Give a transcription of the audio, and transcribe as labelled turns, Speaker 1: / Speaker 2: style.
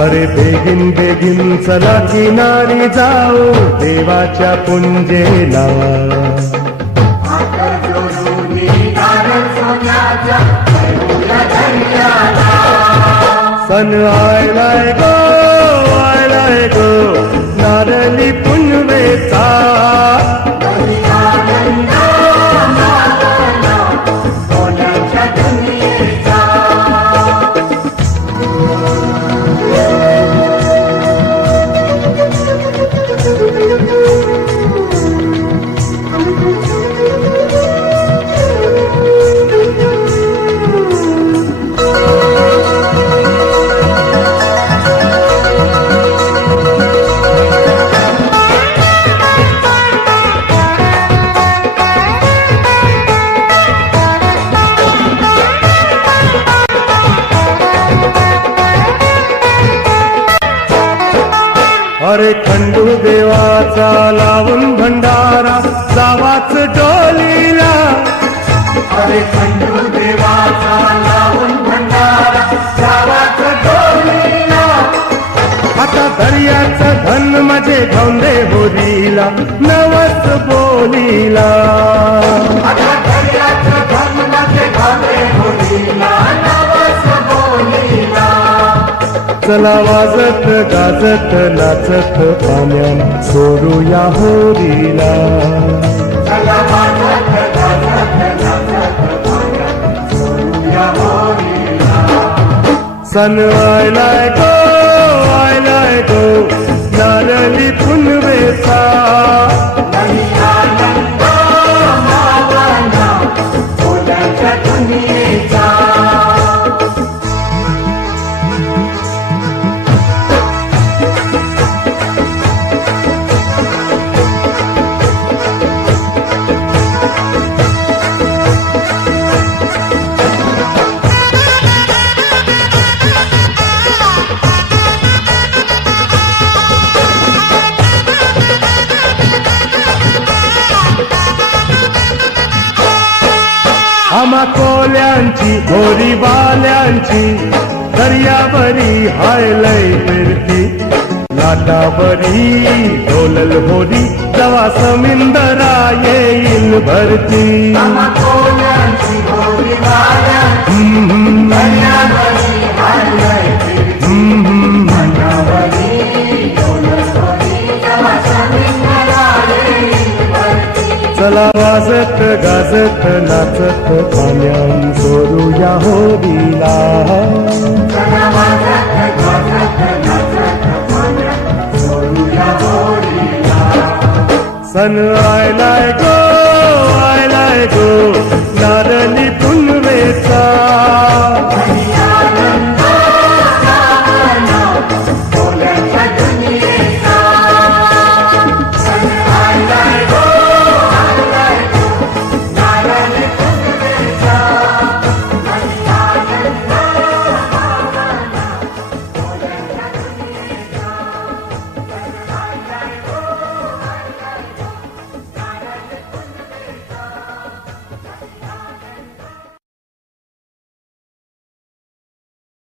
Speaker 1: अरे begin begin चला किनारी जाऊ देवाच्या पुंजेला. सन आयलाय गो आयलाय गो नारली खंडू देवाचा लावून भंडारा जावाच डोलीला.
Speaker 2: अरे खंडू देवाचा लावून भंडारा जावाच डोलीला.
Speaker 1: आता दर्याचं धन माझे धोंडे होलीला नवस बोलीला. चला वाजत गाजत नाचत पाण्यान सोडूया होरीला. सन आयलाय गो आयलाय गो नारळी पुनवेचा आम्हा गोरीवाल्यांची दर्यावरी हायलय फिरती. लाटावरी डोलल होरी जवा समिंदरा येईल भरती. चला वाजत गाजत नाचत पाण्यान सोडूया होरीला सन गो